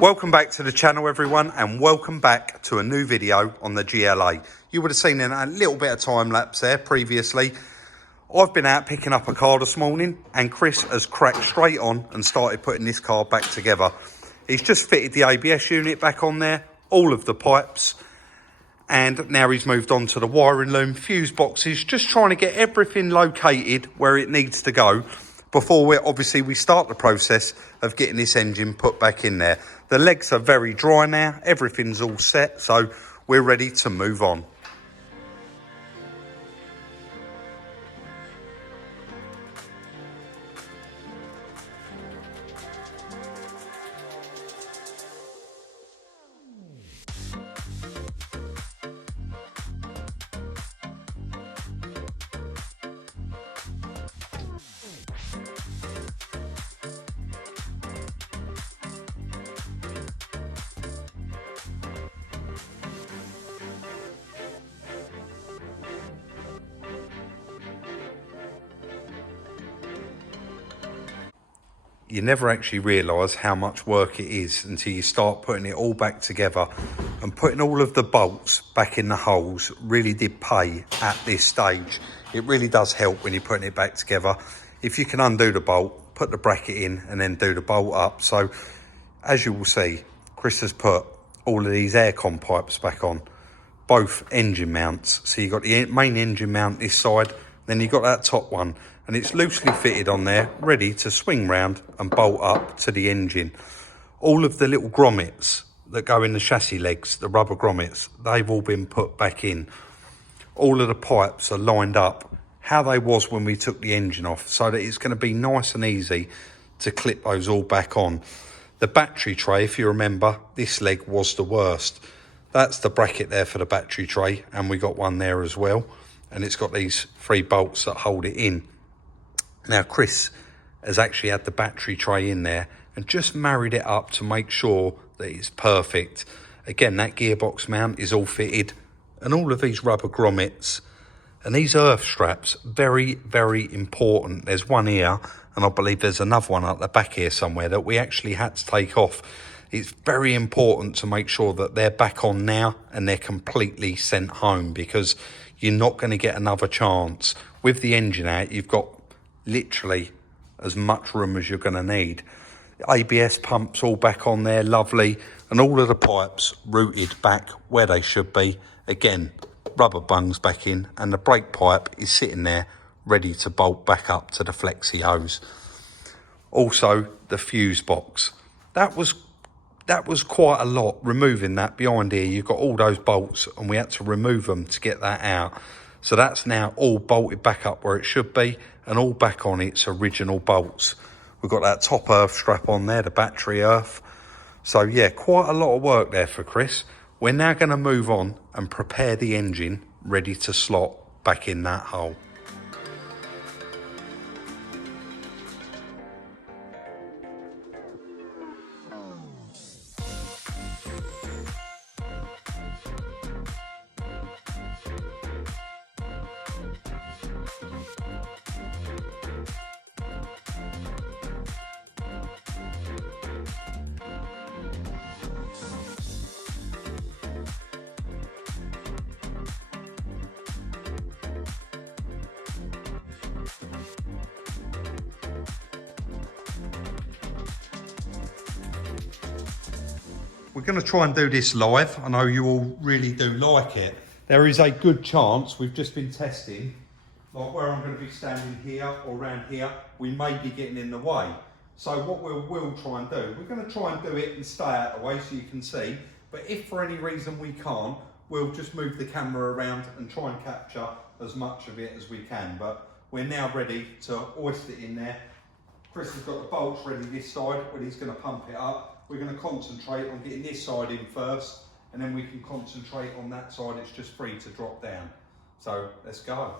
Welcome back to the channel everyone, and welcome back to a new video on the GLA. You would have seen in a little bit of time lapse there previously. I've been out picking up a car this morning and Chris has cracked straight on and started putting this car back together. He's just fitted the ABS unit back on there, all of the pipes, and now he's moved on to the wiring loom, fuse boxes, just trying to get everything located where it needs to go before we start the process of getting this engine put back in there. The legs are very dry now, everything's all set, so we're ready to move on. You never actually realise how much work it is until you start putting it all back together, and putting all of the bolts back in the holes really did pay at this stage. It really does help when you're putting it back together. If you can undo the bolt, put the bracket in and then do the bolt up. So as you will see, Chris has put all of these aircon pipes back on, both engine mounts. So you've got the main engine mount this side, then you've got that top one, and it's loosely fitted on there, ready to swing round and bolt up to the engine. All of the little grommets that go in the chassis legs, the rubber grommets, they've all been put back in. All of the pipes are lined up how they was when we took the engine off, so that it's going to be nice and easy to clip those all back on. The battery tray, if you remember, this leg was the worst. That's the bracket there for the battery tray, and we got one there as well, and it's got these 3 bolts that hold it in. Now Chris has actually had the battery tray in there and just married it up to make sure that it's perfect. Again, that gearbox mount is all fitted, and all of these rubber grommets and these earth straps, very, very important. There's one here, and I believe there's another one at the back here somewhere that we actually had to take off. It's very important to make sure that they're back on now and they're completely sent home, because you're not going to get another chance. With the engine out, you've got literally as much room as you're going to need. The ABS pumps all back on there, lovely, and all of the pipes routed back where they should be. Again, rubber bungs back in, and the brake pipe is sitting there ready to bolt back up to the flexi hose. Also, the fuse box. That was quite a lot, removing that behind here. You've got all those bolts, and we had to remove them to get that out. So that's now all bolted back up where it should be, and all back on its original bolts. We've got that top earth strap on there, the battery earth. So yeah, quite a lot of work there for Chris. We're now going to move on and prepare the engine ready to slot back in that hole. We're going to try and do this live. I know you all really do like it. There is a good chance, we've just been testing, like where I'm going to be standing here or around here, we may be getting in the way. So what we'll try and do, we're going to try and do it and stay out of the way so you can see. But if for any reason we can't, we'll just move the camera around and try and capture as much of it as we can. But we're now ready to hoist it in there. Chris has got the bolts ready this side when he's going to pump it up. We're going to concentrate on getting this side in first, and then we can concentrate on that side. It's just free to drop down. So let's go.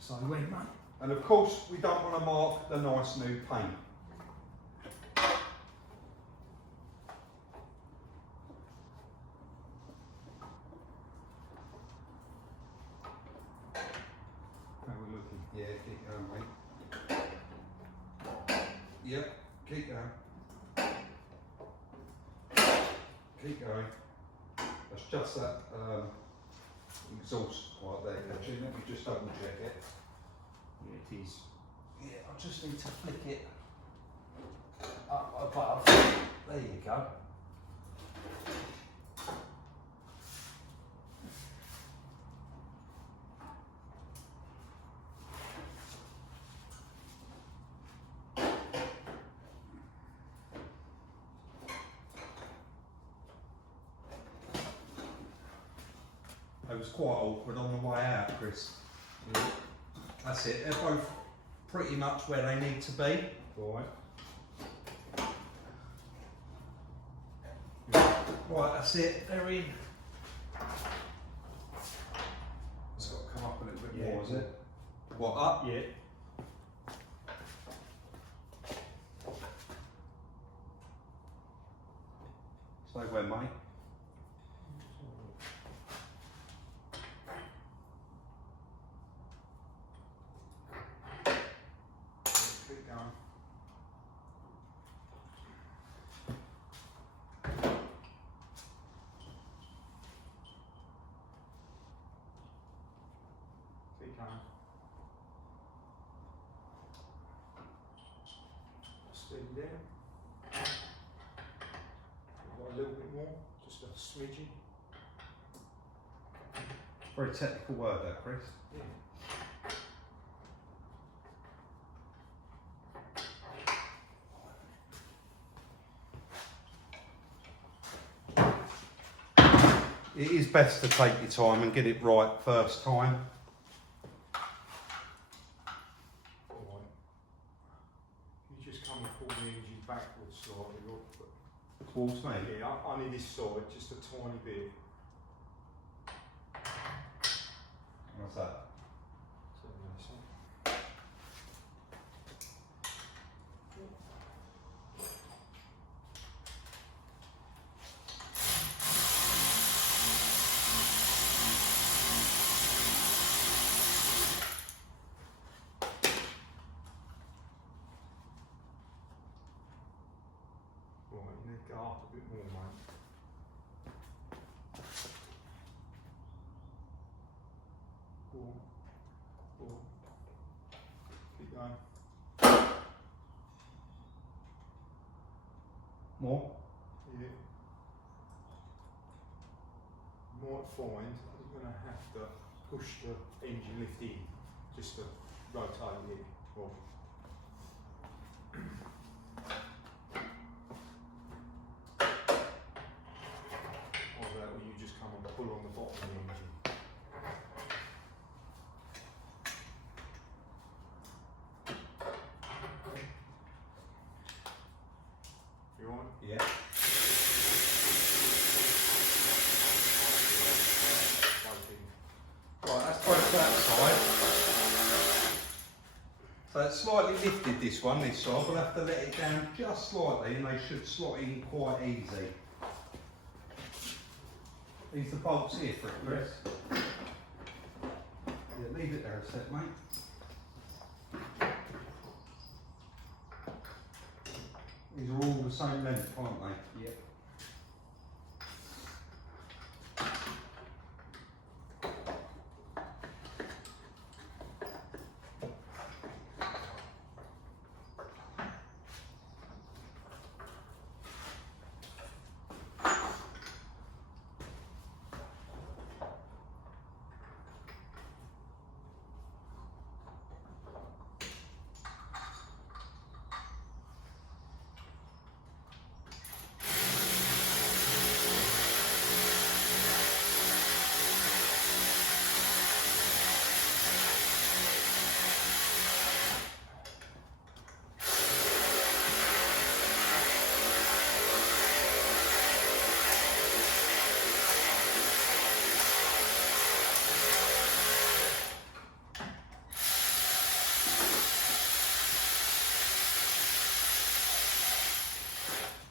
So wait, mate. And of course, we don't want to mark the nice new paint. How are we looking? Yeah, keep going, mate. Yep, keep going. Keep going. That's just that exhaust right there, actually. Let me just double check it. Yeah, it is. Yeah, I just need to flick it up above. There you go. It was quite awkward on the way out, Chris. Yeah. That's it, they're both pretty much where they need to be. Right. Right, that's it, they're in. It's got to come up a little bit more, is it? What, up? Yeah. Stay where, mate? Keep going. Keep going. Steady down. A little bit more, just a smidgen. Very technical word, that, Chris. Yeah. It is best to take your time and get it right first time. Alright. You just come and pull the engine backwards slightly, look. Towards me? Yeah, only this side, just a tiny bit. What's that? So nice, huh? Right, you need to go up a bit more, mate. Go on. Go on. Keep going. More? Yeah. You might find you're going to have to push the engine lift in just to rotate it. Or that, or you just come and pull on the bottom of the engine. You alright? Yeah. Right, that's both that side. So it's slightly lifted, this one, this side. We'll have to let it down just slightly and they should slot in quite easy. These the bolts here for it, Chris? Yeah, leave it there a sec, mate. These are all the same length, aren't they? Yep.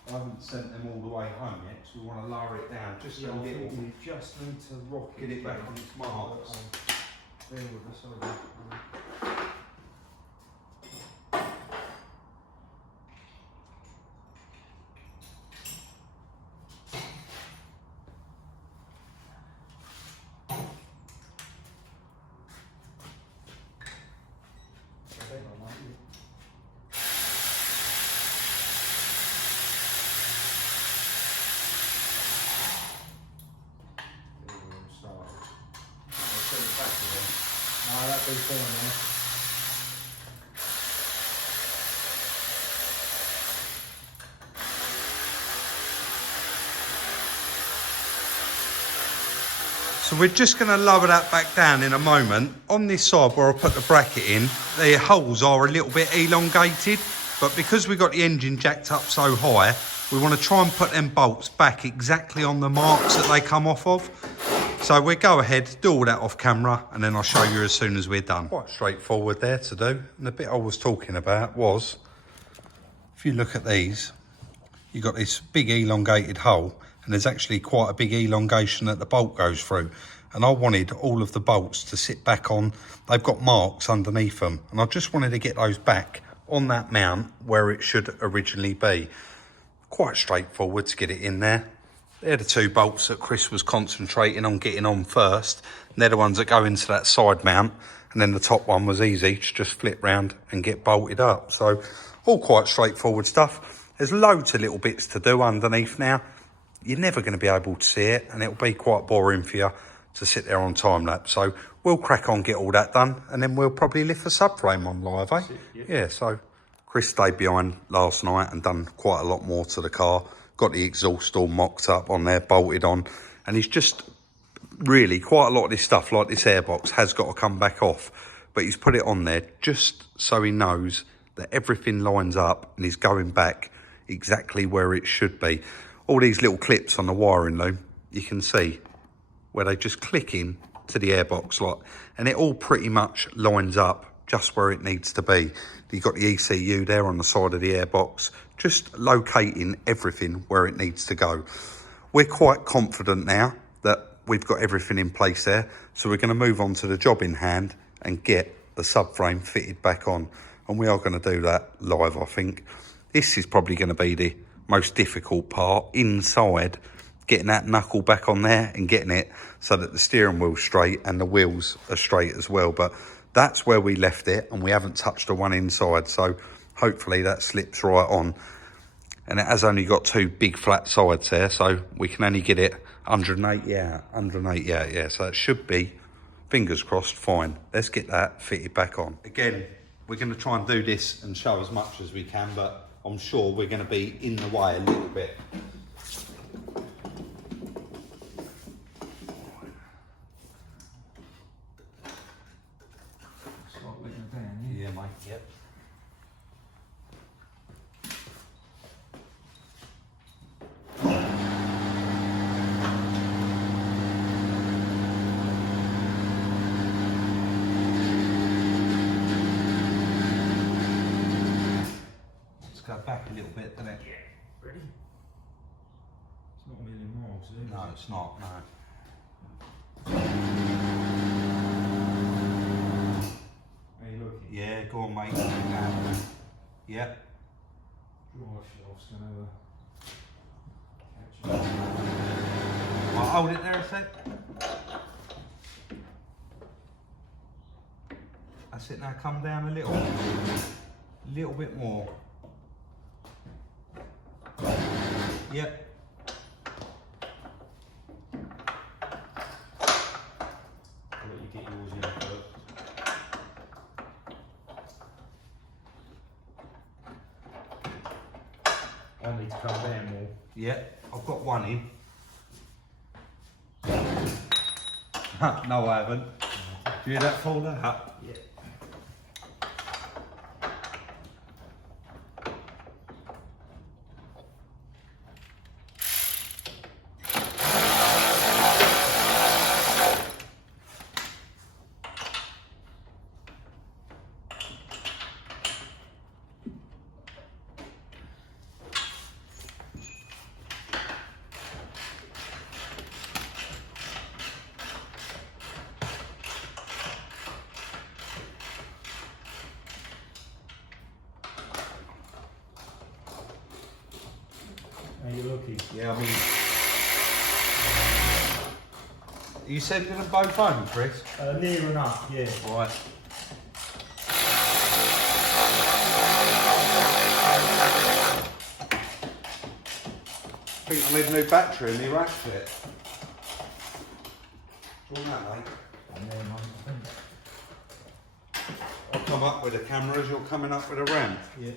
I haven't sent them all the way home yet, so we want to lower it down just a little. You just need to rock Get it back down. on its marks. Bear with us, fine now. So we're just going to lower that back down in a moment. On this side where I put the bracket in, the holes are a little bit elongated, but because we got the engine jacked up so high, we want to try and put them bolts back exactly on the marks that they come off of. So we'll go ahead, do all that off camera, and then I'll show you as soon as we're done. Quite straightforward there to do. And the bit I was talking about was, if you look at these, you've got this big elongated hole, and there's actually quite a big elongation that the bolt goes through. And I wanted all of the bolts to sit back on, they've got marks underneath them, and I just wanted to get those back on that mount where it should originally be. Quite straightforward to get it in there. They're the two bolts that Chris was concentrating on getting on first. And they're the ones that go into that side mount, and then the top one was easy to just flip round and get bolted up. So all quite straightforward stuff. There's loads of little bits to do underneath now. You're never going to be able to see it, and it'll be quite boring for you to sit there on time lapse. So we'll crack on, get all that done, and then we'll probably lift the subframe on live, eh? Yeah, so Chris stayed behind last night and done quite a lot more to the car. Got the exhaust all mocked up on there, bolted on, and he's just really quite a lot of this stuff, like this airbox, has got to come back off. But he's put it on there just so he knows that everything lines up and is going back exactly where it should be. All these little clips on the wiring loom, you can see where they just click in to the airbox lot, and it all pretty much lines up just where it needs to be. You've got the ECU there on the side of the airbox, just locating everything where it needs to go. We're quite confident now that we've got everything in place there, so we're going to move on to the job in hand and get the subframe fitted back on, and we are going to do that live. I think this is probably going to be the most difficult part inside, getting that knuckle back on there and getting it so that the steering wheel's straight and the wheels are straight as well. But that's where we left it, and we haven't touched the one inside, so hopefully that slips right on. And it has only got two big flat sides there, so we can only get it 180 out, yeah, so it should be, fingers crossed, fine. Let's get that fitted back on. Again, we're going to try and do this and show as much as we can, but I'm sure we're going to be in the way a little bit. Start letting it down, Yeah, mate, yep. Go back a little bit, doesn't it? Yeah. Ready? It's not a million miles, is it? No, it's not, no. How you looking? Yeah, go on, mate. Yeah. Drive shaft's going to catch you. I'll hold it there a sec. That's it, now come down a little bit more. Yep. I'll let you get yours in first. I need to come down more. Yep, I've got one in. No, I haven't. Do you hear that fall there? Yeah. How you looking? Yeah, I mean... You said you're going to both home, Chris? Near enough, yeah. Right. I think I need a new battery in the rack fit. Do you want that, mate? Yeah, mate, I think. come up with a camera as you're coming up with a ramp. Yeah.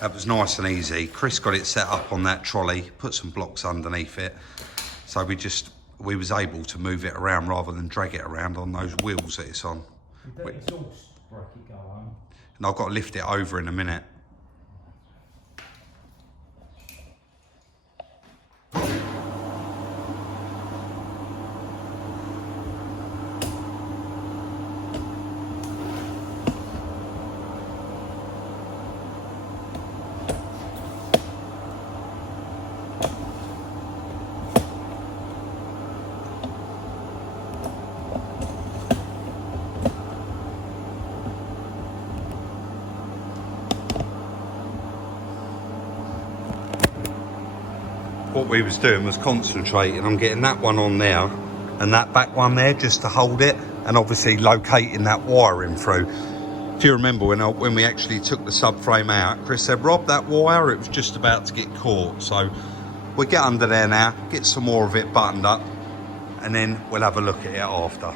That was nice and easy. Chris got it set up on that trolley, put some blocks underneath it. So we was able to move it around rather than drag it around on those wheels that it's on. Did that exhaust bracket go on? And I've got to lift it over in a minute. What we was doing was concentrating on getting that one on there and that back one there just to hold it, and obviously locating that wiring through. If you remember when we actually took the subframe out, Chris said, Rob, that wire, it was just about to get caught. So we'll get under there now, get some more of it buttoned up, and then we'll have a look at it after.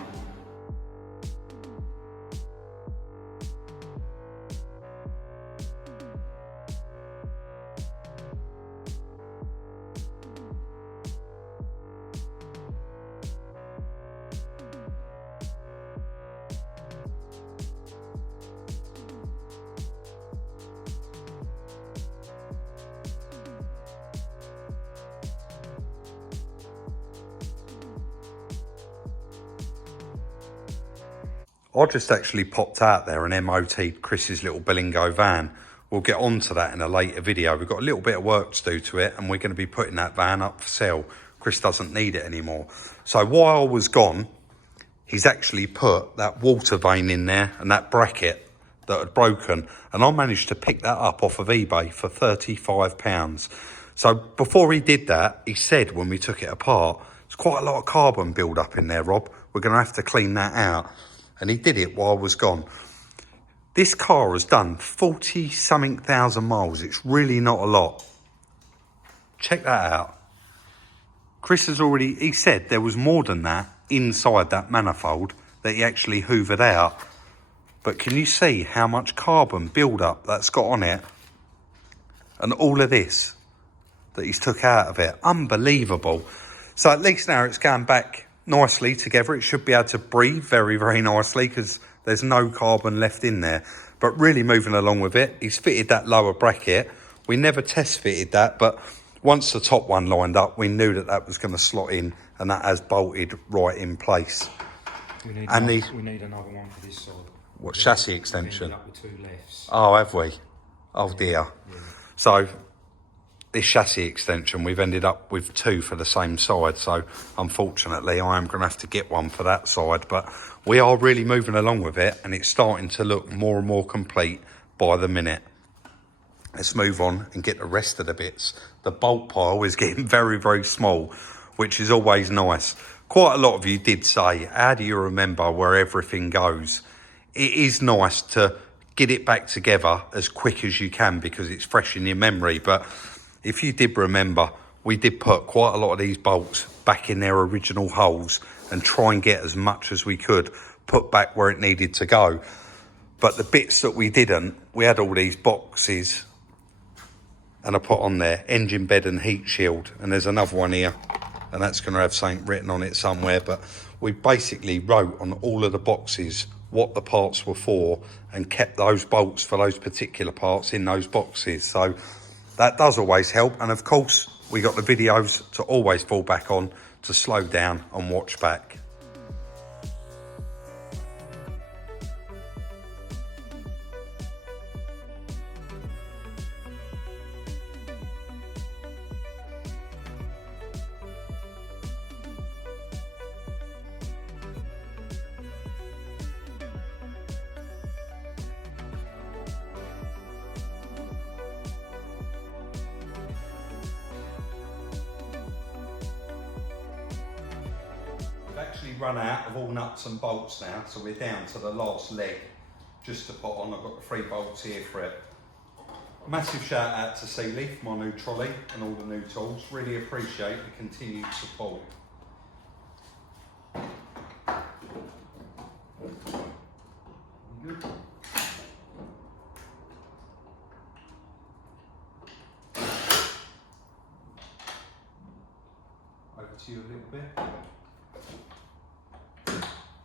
I just actually popped out there and MOT'd Chris's little Bilingo van. We'll get onto that in a later video. We've got a little bit of work to do to it, and we're going to be putting that van up for sale. Chris doesn't need it anymore. So while I was gone, he's actually put that water vane in there and that bracket that had broken, and I managed to pick that up off of eBay for £35. So before he did that, he said when we took it apart, there's quite a lot of carbon build up in there, Rob. We're going to have to clean that out. And he did it while I was gone. This car has done 40-something thousand miles. It's really not a lot. Check that out. Chris has already, he said there was more than that inside that manifold that he actually hoovered out. But can you see how much carbon build-up that's got on it? And all of this that he's took out of it. Unbelievable. So at least now it's going back nicely together. It should be able to breathe very, very nicely because there's no carbon left in there. But really moving along with it. He's fitted that lower bracket. We never test fitted that, but once the top one lined up, we knew that that was going to slot in, and that has bolted right in place. We need another one for this side. What, chassis extension? We ended up with 2 lefts. Oh, have we? Oh dear. Yeah. So this chassis extension, we've ended up with 2 for the same side. So unfortunately, I am going to have to get one for that side. But we are really moving along with it, and it's starting to look more and more complete by the minute. Let's move on and get the rest of the bits. The bolt pile is getting very, very small, which is always nice. Quite a lot of you did say, how do you remember where everything goes? It is nice to get it back together as quick as you can because it's fresh in your memory. But if you did remember, we did put quite a lot of these bolts back in their original holes and try and get as much as we could put back where it needed to go. But the bits that we didn't, we had all these boxes, and I put on there engine bed and heat shield, and there's another one here, and that's going to have something written on it somewhere. But we basically wrote on all of the boxes what the parts were for and kept those bolts for those particular parts in those boxes. So that does always help. And of course, we got the videos to always fall back on to slow down and watch back. Actually run out of all nuts and bolts now, so we're down to the last leg just to put on. I've got the 3 bolts here for it. Massive shout out to Sealy for my new trolley and all the new tools. Really appreciate the continued support. to you a little bit.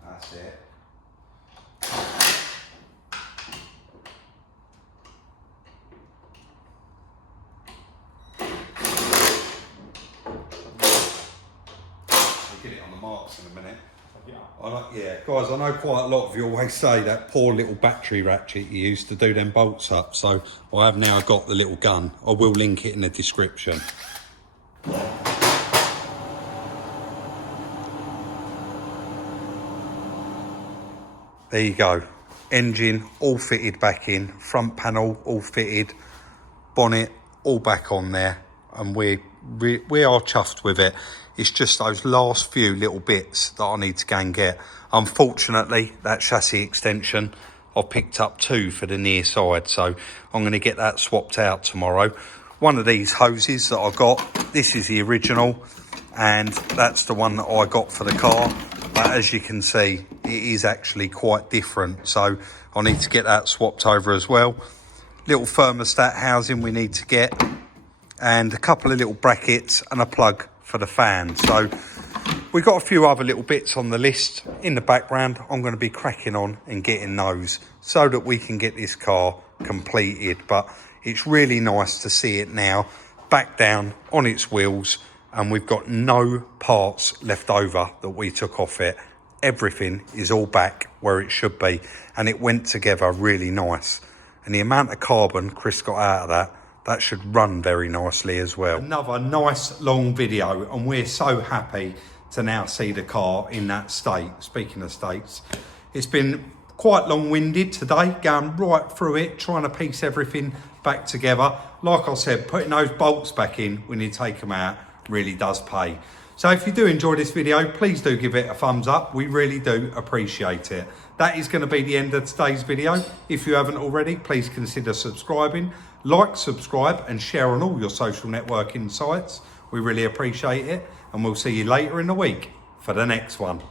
That's it. We'll get it on the marks in a minute. Yeah, guys, I know quite a lot of you always say that poor little battery ratchet you used to do them bolts up, so I have now got the little gun. I will link it in the description. There you go, engine all fitted back in, front panel all fitted, bonnet all back on there, and we are chuffed with it. It's just those last few little bits that I need to go and get. Unfortunately, that chassis extension, I've picked up 2 for the near side, so I'm going to get that swapped out tomorrow. One of these hoses that I got, this is the original, and that's the one that I got for the car. But as you can see, it is actually quite different, so I need to get that swapped over as well. Little thermostat housing we need to get, and a couple of little brackets and a plug for the fan. So we've got a few other little bits on the list in the background. I'm going to be cracking on and getting those so that we can get this car completed. But it's really nice to see it now back down on its wheels, and we've got no parts left over that we took off it. Everything is all back where it should be, and it went together really nice. And the amount of carbon Chris got out of that should run very nicely as well. Another nice long video, and we're so happy to now see the car in that state. Speaking of states, it's been quite long-winded today, going right through it, trying to piece everything back together. Like I said, putting those bolts back in when you take them out really does pay. So if you do enjoy this video, please do give it a thumbs up. We really do appreciate it. That is going to be the end of today's video. If you haven't already, please consider subscribing. Like, subscribe and share on all your social networking sites. We really appreciate it, and we'll see you later in the week for the next one.